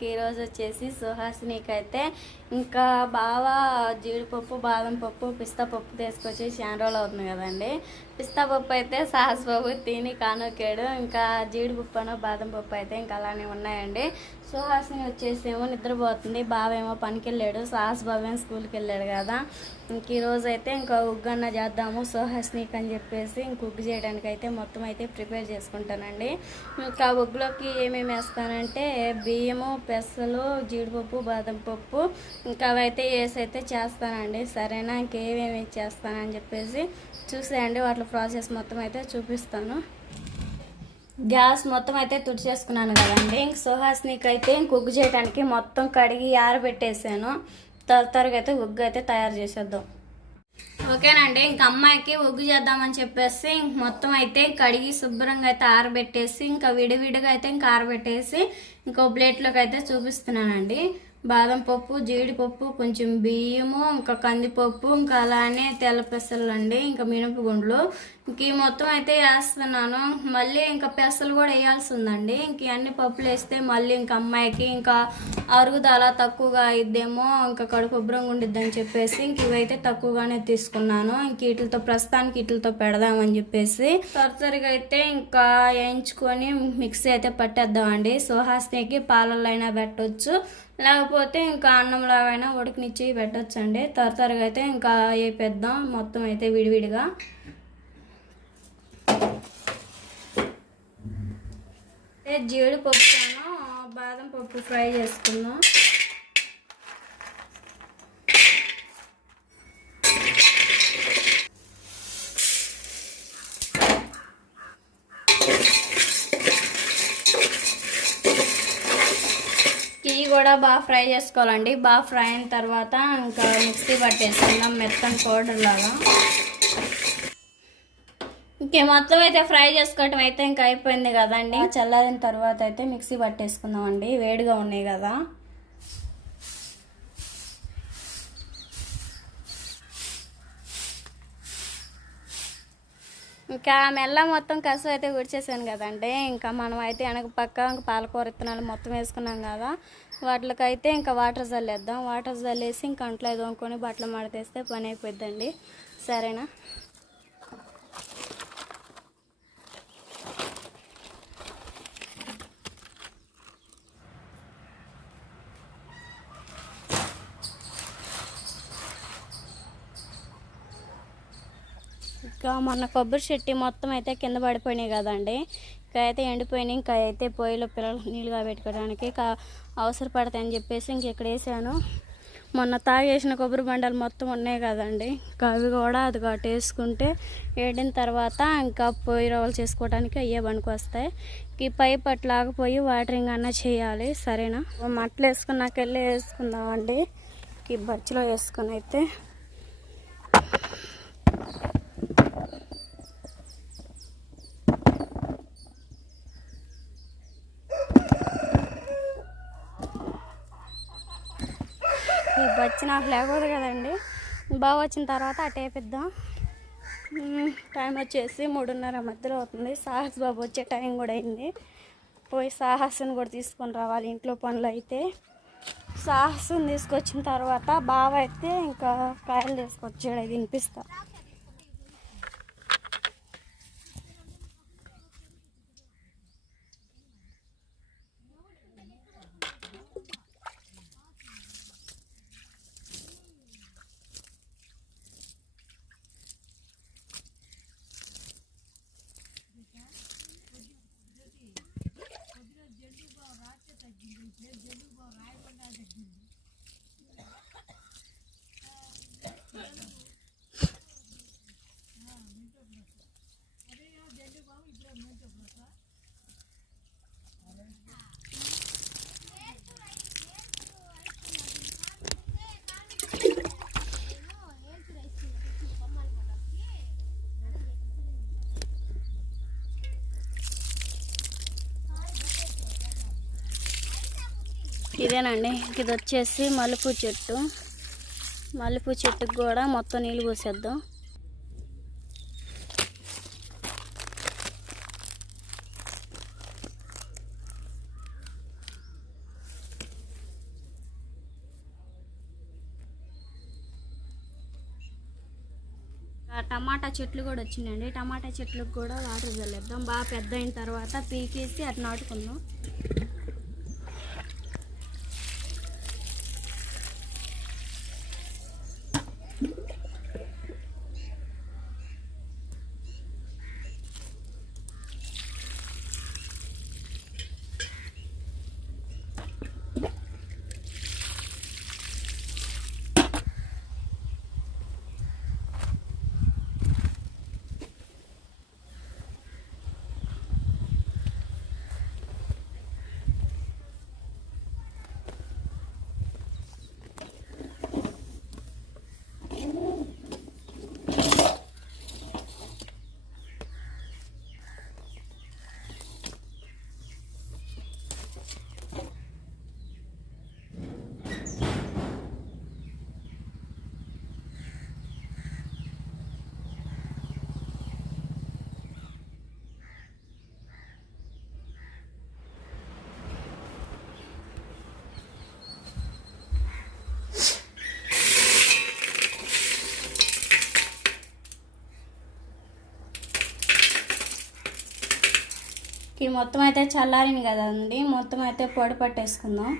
ఇంక ఈరోజు వచ్చేసి సుహాసినికి అయితే ఇంకా బాగా జీడిపప్పు బాదం పప్పు పిస్తా పప్పు తీసుకొచ్చి చాలా రోజులు అవుతుంది కదండి. పిస్తా పప్పు అయితే సాహస్ బాబు తిని కానొక్కాడు. ఇంకా జీడిపప్పు బాదం పప్పు అయితే ఇంకా అలానే ఉన్నాయండి. సుహాసిని వచ్చేసేమో నిద్రపోతుంది, బావేమో పనికి వెళ్ళాడు, సాహస్ బాబు ఏమో స్కూల్కి వెళ్ళాడు కదా. ఇంక ఈరోజు అయితే ఇంకా ఉగ్గన్న చేద్దాము సుహాసినికి అని చెప్పేసి ఇంక ఉగ్గు చేయడానికి అయితే మొత్తం అయితే ప్రిపేర్ చేసుకుంటానండి. ఇంకా ఉగ్గులోకి ఏమేమి వేస్తానంటే బియ్యము, పెసలు, జీడిపప్పు, బాదం పప్పు ఇంకా అవైతే వేసి అయితే చేస్తానండి. సరేనా, ఇంకేమేమి చేస్తానని చెప్పేసి చూసేయండి. వాటి ప్రాసెస్ మొత్తం అయితే చూపిస్తాను. గ్యాస్ మొత్తం అయితే తుడిచేసుకున్నాను కదండి. ఇంక సుహాసినికి అయితే ఇంక ఉగ్గు చేయడానికి మొత్తం కడిగి ఆరబెట్టేసాను. త్వరగా అయితే ఉగ్గు అయితే తయారు చేసేద్దాం. ఓకేనండి, ఇంక అమ్మాయికి ఉగ్గు చేద్దామని చెప్పేసి ఇంక మొత్తం అయితే కడిగి శుభ్రంగా అయితే ఆరబెట్టేసి ఇంకా విడివిడిగా అయితే ఇంకా ఆరబెట్టేసి ఇంకో ప్లేట్లోకి అయితే చూపిస్తున్నానండి. బాదం పప్పు, జీడిపప్పు, కొంచెం బియ్యము, ఇంకా కందిపప్పు, ఇంకా అలానే తెల్ల పెసలు అండి, ఇంకా మినపగుండ్లు, ఇంక ఈ మొత్తం అయితే వేస్తున్నాను. మళ్ళీ ఇంకా పెసలు కూడా వేయాల్సి ఉందండి. ఇంక అన్ని పప్పులు వేస్తే మళ్ళీ ఇంకా అమ్మాయికి ఇంకా అరుగుదల తక్కువగా అయిద్దేమో, ఇంకా కడుపు ఉబ్బరంగా ఉండిద్దని చెప్పేసి ఇంక ఇవైతే తక్కువగానే తీసుకున్నాను. ఇంక వీటితో ప్రస్తుతానికి వీటితో పెడదామని చెప్పేసి త్వరగా అయితే ఇంకా వేయించుకొని మిక్సీ అయితే పట్టేద్దామండి. సుహాసినికి పాలల్లో అయినా పెట్టవచ్చు, లేకపోతే ఇంకా అన్నంలో అయినా ఉడకనిచ్చి పెట్టచ్చండి. త్వరగా అయితే ఇంకా వేపేద్దాం మొత్తం అయితే విడివిడిగా. జీడిపప్పును బాదం పప్పు ఫ్రై చేసుకుందాం. ఇవి కూడా బాగా ఫ్రై చేసుకోవాలండి. బాగా ఫ్రై అయిన తర్వాత ఇంకా మిక్సీ పట్టేసుకుందాం మెత్తని పౌడర్ లాగా. ఇంకే మొత్తం అయితే ఫ్రై చేసుకోవటం అయితే ఇంకా అయిపోయింది కదండి. చల్లారిన తర్వాత అయితే మిక్సీ పట్టేసుకుందాం అండి, వేడిగా ఉన్నాయి కదా. ఇంకా మెల్ల మొత్తం కసు అయితే గుడిచేసాను కదండి. ఇంకా మనం అయితే వెనక పక్క పాలకూర విత్తనాలు మొత్తం వేసుకున్నాం కదా, వాటికైతే ఇంకా వాటర్ చల్లేద్దాం. వాటర్ చల్లేసి ఇంకా అంట్లో దోముకొని బట్టలు మడతేస్తే పని అయిపోద్దండి. సరేనా, ఇంకా మొన్న కొబ్బరి చెట్టు మొత్తం అయితే కింద పడిపోయినాయి కదండి. ఇంకా అయితే ఎండిపోయినాయి. ఇంకా అయితే పొయ్యిలో పిల్లలు నీళ్ళుగా పెట్టుకోవడానికి అవసరపడతాయని చెప్పేసి ఇంక ఇక్కడ వేసాను. మొన్న తాగేసిన కొబ్బరి బండలు మొత్తం ఉన్నాయి కదండి, ఇంకా అవి కూడా అది గట్టు వేసుకుంటే వేడిన తర్వాత ఇంకా పొయ్యి రవ్వలు చేసుకోవడానికి అయ్యే బండికి వస్తాయి. ఈ పైప్ అట్లాగపోయి వాటరింగ్ అన్న చేయాలి. సరేనా, మట్టలు వేసుకున్నాక వెళ్ళి వేసుకుందామండి. ఈ బచ్చిలో వేసుకుని అయితే ఈ బచ్చి నాకు లేకూడదు కదండి. బాగా వచ్చిన తర్వాత అటేపిద్దాం. టైం వచ్చేసి 3:30 మధ్యలో అవుతుంది. సాహస్ బాబు వచ్చే టైం కూడా అయింది. పోయి సాహస్ని కూడా తీసుకొని రావాలి. ఇంట్లో పనులు అయితే సాహస్ని తీసుకొచ్చిన తర్వాత బావ అయితే ఇంకా కాయలు తీసుకొచ్చాడు, అది తినిపిస్తా. ఇదేనండి, ఇది వచ్చేసి మల్లెపూ చెట్టు. మల్లెపూ చెట్టుకు కూడా మొత్తం నీళ్ళు పోసేద్దాం. టమాటా చెట్లు కూడా వచ్చినాయండి. టమాటా చెట్లకు కూడా వాటర్ చల్లేద్దాం. బాగా పెద్ద అయిన తర్వాత పీకేసి అటు నాటుకుందాం. ఈ మొత్తం అయితే చల్లారింది కదండి, మొత్తం అయితే పొడి పట్టేసుకుందాం.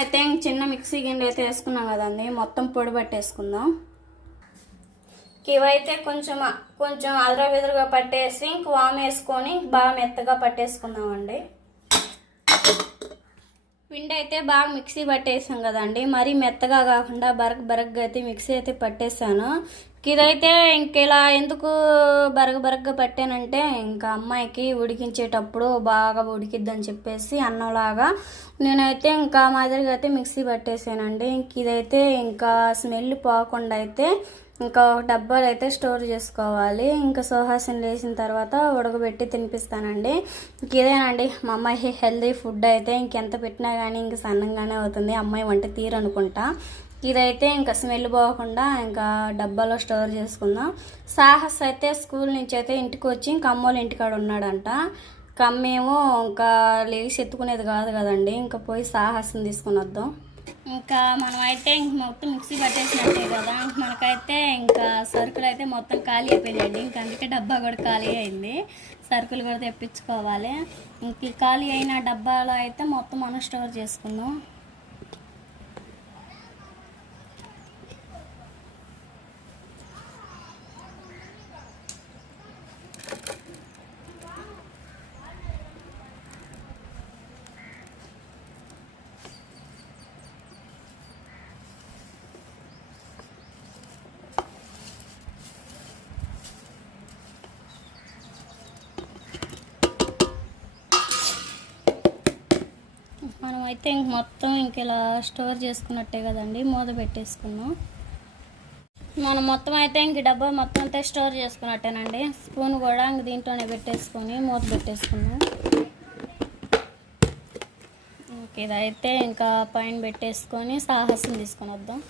అయితే చిన్న మిక్సీ గిన్నె అయితే వేసుకున్నాం కదండి, మొత్తం పొడి పట్టేసుకుందాం. ఇవైతే కొంచెం అదరబెదరుగా పట్టేసి ఇంక వాము వేసుకొని బాగా మెత్తగా పట్టేసుకుందామండి. పిండి అయితే బాగా మిక్సీ పట్టేసాం కదండి, మరీ మెత్తగా కాకుండా బరగ్గా అయితే మిక్సీ అయితే పట్టేసాను. ఇదైతే ఇంక ఇలా ఎందుకు బరగ్గా పట్టానంటే ఇంకా అమ్మాయికి ఉడికించేటప్పుడు బాగా ఉడికిద్దని చెప్పేసి అన్నంలాగా నేనైతే ఇంకా మాదిరిగా అయితే మిక్సీ పట్టేసానండి. ఇదైతే ఇంకా స్మెల్ పోకుండా అయితే ఇంకా డబ్బాలు అయితే స్టోర్ చేసుకోవాలి. ఇంకా సుహాసిని లేచిన తర్వాత ఉడకబెట్టి తినిపిస్తానండి. ఇదేనండి మా అమ్మాయి హెల్దీ ఫుడ్ అయితే ఇంకెంత పెట్టినా కానీ ఇంక సన్నంగానే అవుతుంది. అమ్మాయి వంట తీరు అనుకుంటా. ఇదైతే ఇంకా స్మెల్ పోకుండా ఇంకా డబ్బాలో స్టోర్ చేసుకుందాం. సాహస్ అయితే స్కూల్ నుంచి అయితే ఇంటికి వచ్చి ఇంకా అమ్మోళ్ళ ఇంటికాడ ఉన్నాడంట. కమ్మేమో ఇంకా లేచి ఎత్తుకునేది కాదు కదండి, ఇంకా పోయి సాహస్ని తీసుకుని వద్దాం. ఇంకా మనం అయితే ఇంక మొత్తం మిక్సీ పట్టేసినట్టే కదా, మనకైతే ఇంకా సరుకులు అయితే మొత్తం ఖాళీ అయిపోయిందండి. ఇంక అందుకే డబ్బా కూడా ఖాళీ అయింది. సరుకులు కూడా తెప్పించుకోవాలి. ఇంక ఖాళీ అయిన డబ్బాలో అయితే మొత్తం మనం స్టోర్ చేసుకుందాం. మనం అయితే ఇంక మొత్తం ఇంక ఇలా స్టోర్ చేసుకున్నట్టే కదండి, మూత పెట్టేసుకున్నాం. మనం మొత్తం అయితే ఇంక డబ్బా మొత్తం అయితే స్టోర్ చేసుకున్నట్టేనండి. స్పూన్ కూడా ఇంక దీంట్లోనే పెట్టేసుకొని మూత పెట్టేసుకున్నాం. ఇంక ఇదైతే ఇంకా పైన పెట్టేసుకొని సాహసం తీసుకొని వద్దాం.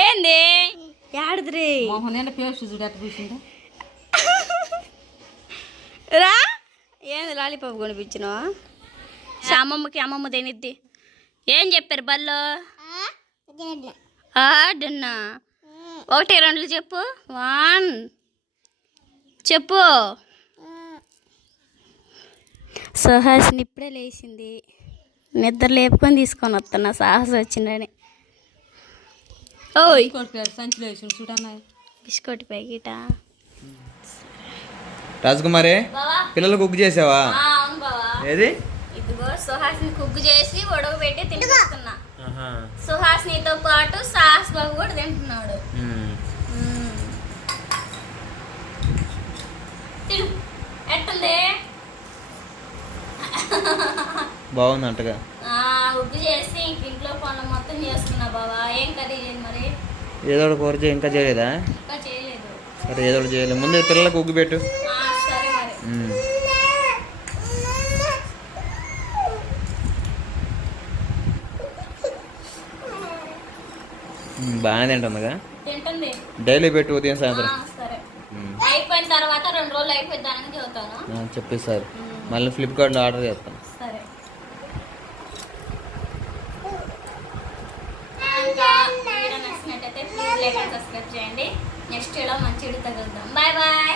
ఏంది ఏడుద్రి రా, ఏంది లాలీపాప్ కొనిపించినావా? అమ్మమ్మ తినిద్ది. ఏం చెప్పారు బల్లో? డన్నా 1 2 చెప్పు. 1 చెప్పు. సుహాసిని ఇప్పుడే లేచింది, నిద్ర లేపుకొని తీసుకొని వస్తున్నా సాహసం వచ్చిందని. ఓయ్ బిస్కెట్ ప్యాకెట్ రాజకుమారి పిల్లలు కుక్ చేసావా? ఏది ఇదిగో సుహాసిని కుక్ చేసి ఉడకబెట్టి తింటున్నా. సుహాసినితో పాటు సాహస్ బాబు కూడా తింటున్నాడు. ఎట్టుంది? బాగుందంటగా. ఉగ్గు చేసి ఇంట్లో పనులు మొత్తం చేస్తున్నా బావా. ఏం కర్రీ చేయండి మరి? ఏదో ఒకటి కూర చేయి. ఇంకా చేయలేదా? ఇంకా చేయలేదు. సరే ఏదో ఒకటి చేయలేదు. ముందు పిల్లలకు ఉగ్గు పెట్టు. సరే మరి. బాగానే తింటుందిగా. తింటుంది. డైలీ పెట్టు ఉదయం సాయంత్రం. సరే అయిపోయిన తర్వాత 2 రోజులు అయిపోయిందని చెబుతాను. చెప్పేసారి మళ్ళీ ఫ్లిప్కార్ట్లో ఆర్డర్ చేస్తాను. సరే ఇంకా వీడియో నచ్చినట్టయితే ప్లీజ్ లైక్ అండ్ సబ్స్క్రైబ్ చేయండి. నెక్స్ట్ ఇలా మంచి వీడియో తగులుతాం. Bye bye.